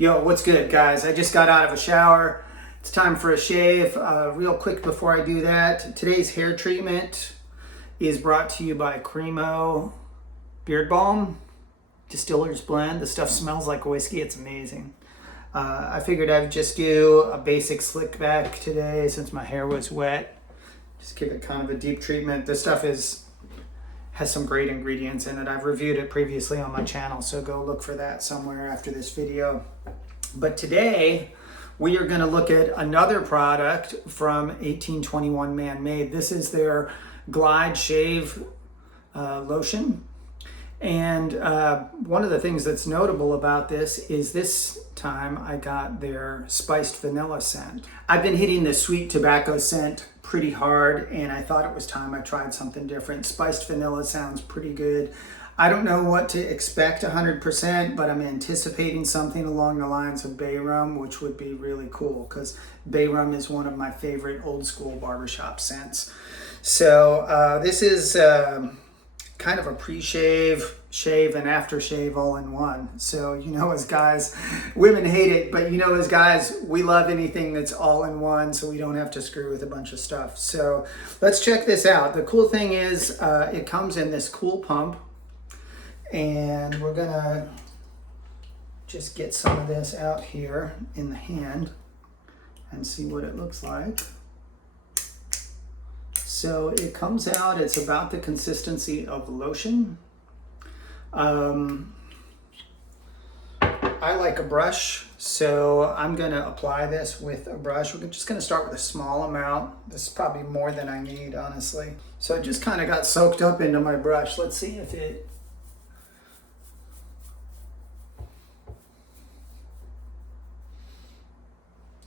Yo, what's good, guys? I just got out of a shower. It's time for a shave. Real quick before I do that, today's hair treatment is brought to you by Cremo Beard Balm, Distiller's Blend. The stuff smells like whiskey. It's amazing. I figured I'd just do a basic slick back today since my hair was wet. Just give it kind of a deep treatment. This stuff has some great ingredients in it. I've reviewed it previously on my channel, so go look for that somewhere after this video. But today, we are going to look at another product from 1821 Man-Made. This is their Glide Shave Lotion. And one of the things that's notable about this time I got their spiced vanilla scent. I've been hitting the sweet tobacco scent pretty hard, and I thought it was time I tried something different. Spiced vanilla sounds pretty good. I don't know what to expect 100%, but I'm anticipating something along the lines of bay rum, which would be really cool because bay rum is one of my favorite old school barbershop scents. So this is kind of a pre-shave, shave, and aftershave all in one. So, you know, as guys, women hate it, but you know, as guys, we love anything that's all in one so we don't have to screw with a bunch of stuff. So let's check this out. The cool thing is it comes in this cool pump, and we're gonna just get some of this out here in the hand and see what it looks like. So it comes out, it's about the consistency of lotion. I like a brush, so I'm gonna apply this with a brush. We're just gonna start with a small amount. This is probably more than I need, honestly. So it just kind of got soaked up into my brush. Let's see if it...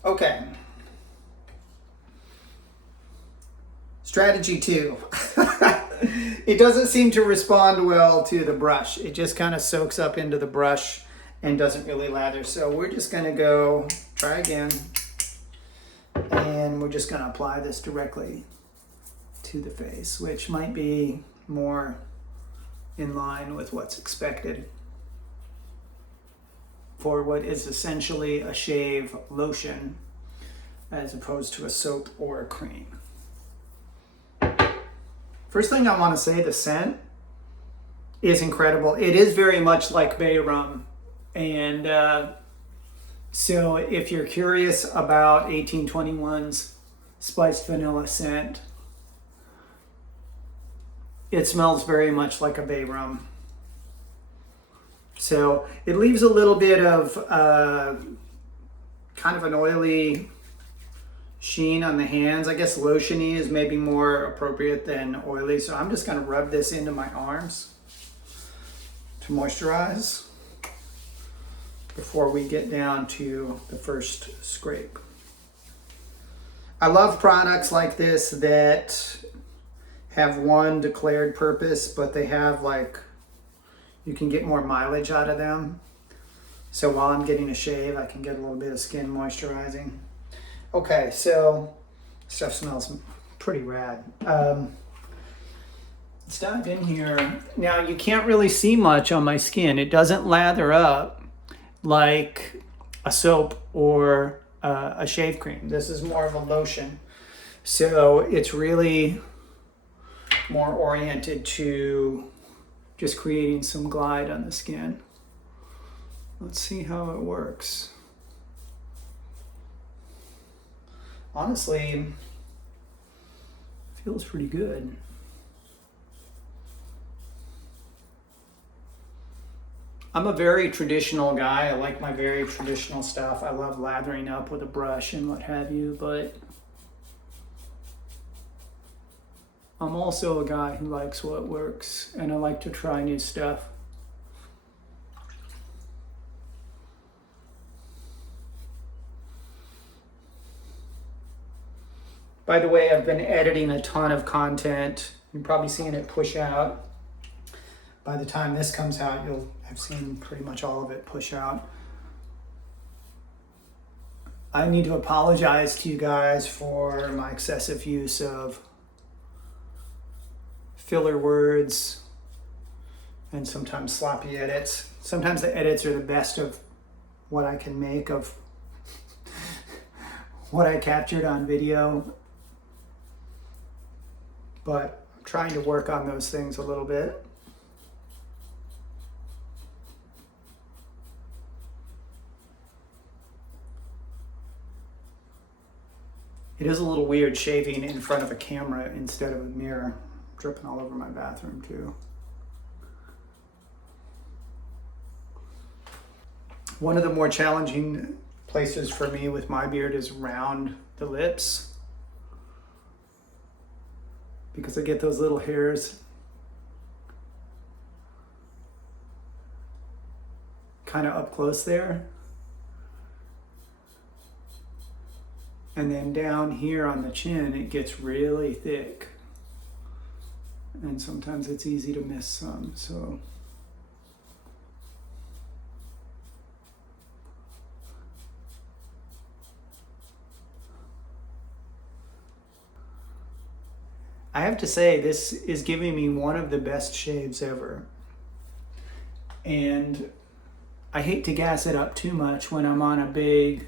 Okay. Strategy 2. It doesn't seem to respond well to the brush. It just kind of soaks up into the brush and doesn't really lather. So we're just going to go try again. And we're just going to apply this directly to the face, which might be more in line with what's expected for what is essentially a shave lotion as opposed to a soap or a cream. First thing I want to say, the scent is incredible. It is very much like bay rum. And so if you're curious about 1821's spiced vanilla scent, it smells very much like a bay rum. So it leaves a little bit of kind of an oily sheen on the hands. I guess lotiony is maybe more appropriate than oily. So I'm just going to rub this into my arms to moisturize before we get down to the first scrape. I love products like this that have one declared purpose, but they have like, you can get more mileage out of them. So while I'm getting a shave, I can get a little bit of skin moisturizing. Okay, so stuff smells pretty rad. Let's dive in here. Now, you can't really see much on my skin. It doesn't lather up like a soap or a shave cream. This is more of a lotion. So it's really more oriented to just creating some glide on the skin. Let's see how it works. Honestly, feels pretty good. I'm a very traditional guy. I like my very traditional stuff. I love lathering up with a brush and what have you, but I'm also a guy who likes what works, and I like to try new stuff. By the way, I've been editing a ton of content. You're probably seeing it push out. By the time this comes out, you'll have seen pretty much all of it push out. I need to apologize to you guys for my excessive use of filler words and sometimes sloppy edits. Sometimes the edits are the best of what I can make of what I captured on video. But I'm trying to work on those things a little bit. It is a little weird shaving in front of a camera instead of a mirror. Dripping all over my bathroom too. One of the more challenging places for me with my beard is around the lips, because I get those little hairs kind of up close there. And then down here on the chin, it gets really thick. And sometimes it's easy to miss some, so. I have to say, this is giving me one of the best shaves ever. And I hate to gas it up too much when I'm on a big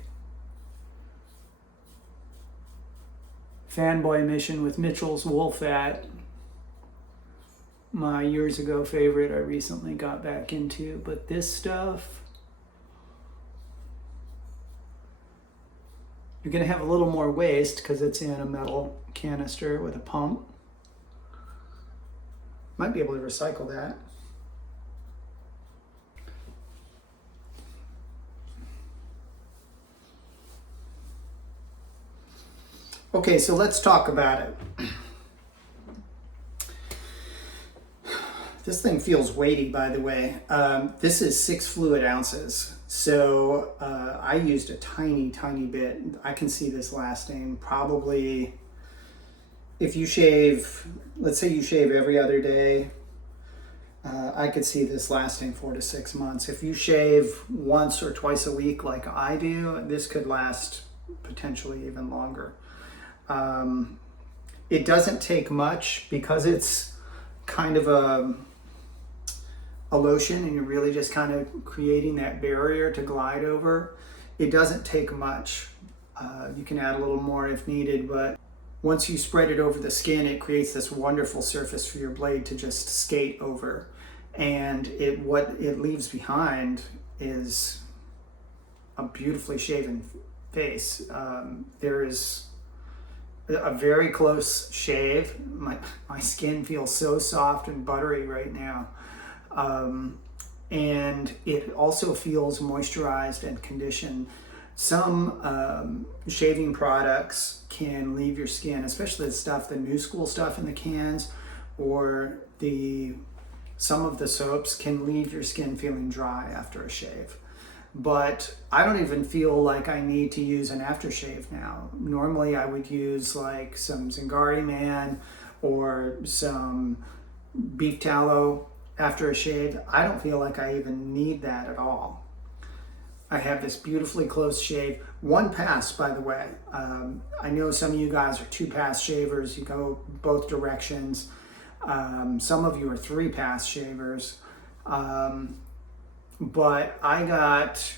fanboy mission with Mitchell's Wool Fat, my years ago favorite I recently got back into. But this stuff, you're going to have a little more waste because it's in a metal canister with a pump. Might be able to recycle that. Okay, so let's talk about it. This thing feels weighty, by the way. This is 6 fluid ounces. So I used a tiny, tiny bit. I can see this lasting probably, if you shave, let's say you shave every other day, I could see this lasting 4 to 6 months. If you shave once or twice a week like I do, this could last potentially even longer. It doesn't take much because it's kind of a lotion and you're really just kind of creating that barrier to glide over. It doesn't take much. You can add a little more if needed, but once you spread it over the skin, it creates this wonderful surface for your blade to just skate over. And what it leaves behind is a beautifully shaven face. There is a very close shave. My skin feels so soft and buttery right now. And it also feels moisturized and conditioned. Some shaving products can leave your skin, especially the new school stuff in the cans, or some of the soaps can leave your skin feeling dry after a shave. But I don't even feel like I need to use an aftershave now. Normally I would use like some Zingari Man or some beef tallow after a shave. I don't feel like I even need that at all. I have this beautifully close shave. 1 pass, by the way. I know some of you guys are 2-pass shavers. You go both directions. Some of you are 3-pass shavers. But I got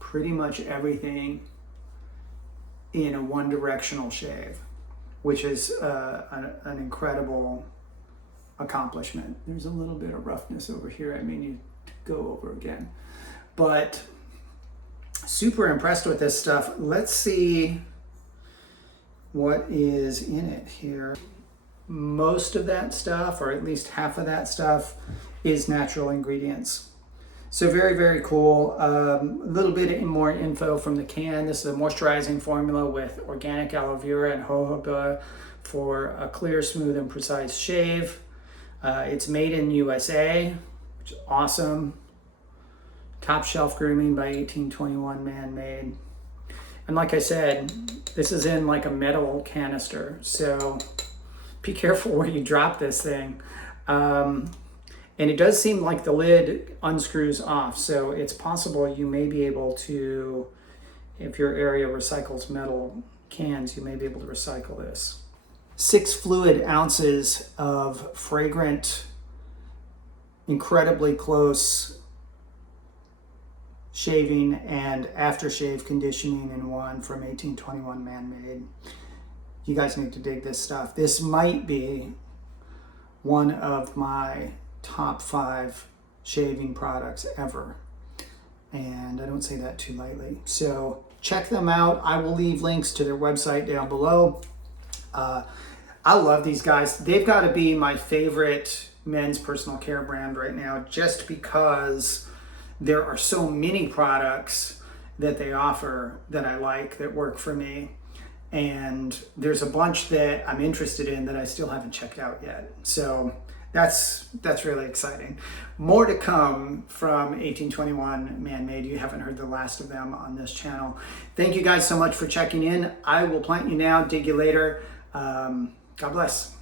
pretty much everything in a one-directional shave, which is an incredible accomplishment. There's a little bit of roughness over here I may need to go over again. But super impressed with this stuff. Let's see what is in it here. Most of that stuff, or at least half of that stuff, is natural ingredients. So very, very cool. A little bit more info from the can. This is a moisturizing formula with organic aloe vera and jojoba for a clear, smooth, and precise shave. It's made in USA, which is awesome. Top shelf grooming by 1821, man-made. And like I said, this is in like a metal canister, so be careful where you drop this thing. And it does seem like the lid unscrews off, so it's possible you may be able to, if your area recycles metal cans, you may be able to recycle this. 6 fluid ounces of fragrant, incredibly close shaving and aftershave conditioning in one from 1821 Man-Made. You guys need to dig this stuff. This might be one of my top 5 shaving products ever. And I don't say that too lightly. So check them out. I will leave links to their website down below. I love these guys. They've got to be my favorite men's personal care brand right now, just because there are so many products that they offer that I like, that work for me. And there's a bunch that I'm interested in that I still haven't checked out yet. So that's really exciting. More to come from 1821 Man-Made. You haven't heard the last of them on this channel. Thank you guys so much for checking in. I will plant you now, dig you later. God bless.